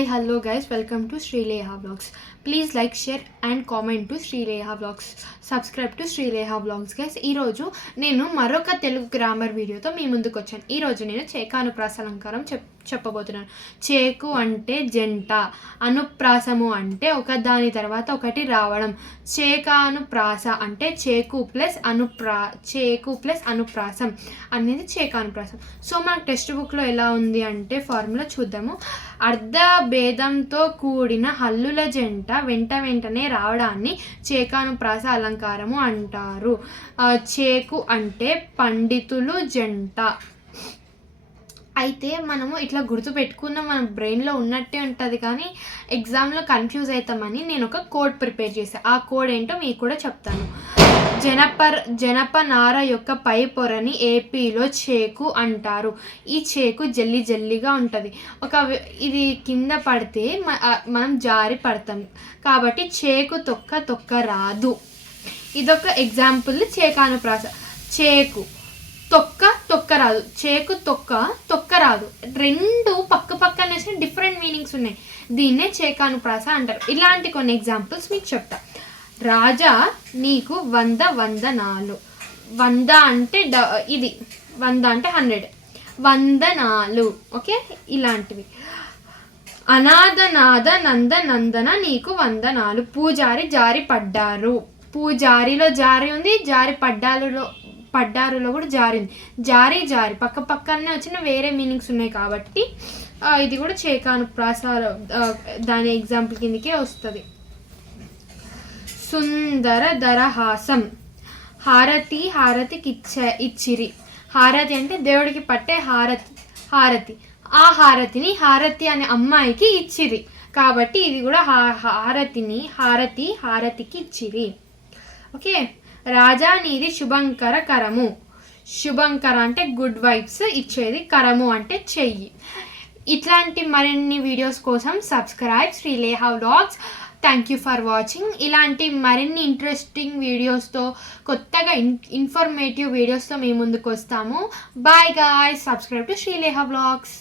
Hi, hello guys, welcome to Srileha Vlogs. Please like, share and comment to Srileha Vlogs. Subscribe to Srileha Vlogs guys. ఈ రోజు నేను మరొక Telugu grammar వీడియోతో మీ ముందుకు వచ్చాను. ఈ రోజు నేను చేకానుప్రాస అలంకారం చెప్పబోతున్నాను. చేకు అంటే జంట, అనుప్రాసము అంటే ఒక దాని తర్వాత ఒకటి రావడం. చేకానుప్రాస అంటే చేకు ప్లస్ అనుప్రాసం అనేది చేకానుప్రాసం. సో మనకు టెక్స్ట్ బుక్లో ఎలా ఉంది అంటే ఫార్ములా చూద్దాము. అర్ధ భేదంతో కూడిన హల్లుల జంట వెంటనే రావడాన్ని చేకానుప్రాస అలంకారము అంటారు. చేకు అంటే పండితులు జంట. అయితే మనము ఇట్లా గుర్తుపెట్టుకున్న మన బ్రెయిన్లో ఉన్నట్టే ఉంటుంది, కానీ ఎగ్జామ్లో కన్ఫ్యూజ్ అవుతామని నేను ఒక కోడ్ ప్రిపేర్ చేశాను. ఆ కోడ్ ఏంటో మీకు కూడా చెప్తాను. జనపనార యొక్క పై పొరని ఏపీలో చేకు అంటారు. ఈ చేకు జల్లిగా ఉంటుంది. ఇది కింద పడితే మనం జారి పడతాం కాబట్టి చేకు తొక్క రాదు. ఇదొక ఎగ్జాంపుల్. చేకానుప్రాస. చేకు తొక్క రాదు, చేకు తొక్క రాదు. రెండు పక్కనే డిఫరెంట్ మీనింగ్స్ ఉన్నాయి. దీన్నే చేకానుప్రాస అంటారు. ఇలాంటి కొన్ని ఎగ్జాంపుల్స్ మీకు చెప్తా. రాజా నీకు 100 వందనాలు. 100 అంటే ఇది 100 అంటే 100. వందనాలు. ఓకే, ఇలాంటివి. అనాథనాథ నందన నీకు వందనాలు. పూజారి జారి పడ్డారు. పూజారిలో జారి ఉంది, జారి పడ్డారులో కూడా జారి ఉంది. జారి పక్కనే వచ్చిన వేరే మీనింగ్స్ ఉన్నాయి కాబట్టి ఇది కూడా చేకానుప్రాస దాని ఎగ్జాంపుల్ కిందకే వస్తుంది. సుందర దరహాసం. హారతికి ఇచ్చిరి. హారతి అంటే దేవుడికి పట్టే హారతి. ఆ హారతిని హారతి అనే అమ్మాయికి ఇచ్చిరి కాబట్టి ఇది కూడా హారతికి ఇచ్చిరి. ఓకే. రాజా నీది శుభంకర కరము. శుభంకర అంటే గుడ్ వైబ్స్ ఇచ్చేది, కరము అంటే చెయ్యి. ఇట్లాంటి మరిన్ని వీడియోస్ కోసం subscribe Srileha vlogs. Thank you for watching. ఇలాంటి మరిన్ని ఇంట్రెస్టింగ్ వీడియోస్తో, కొత్తగా ఇన్ఫర్మేటివ్ వీడియోస్తో మేము ముందుకు వస్తాము. Bye guys. Subscribe to Srileha vlogs.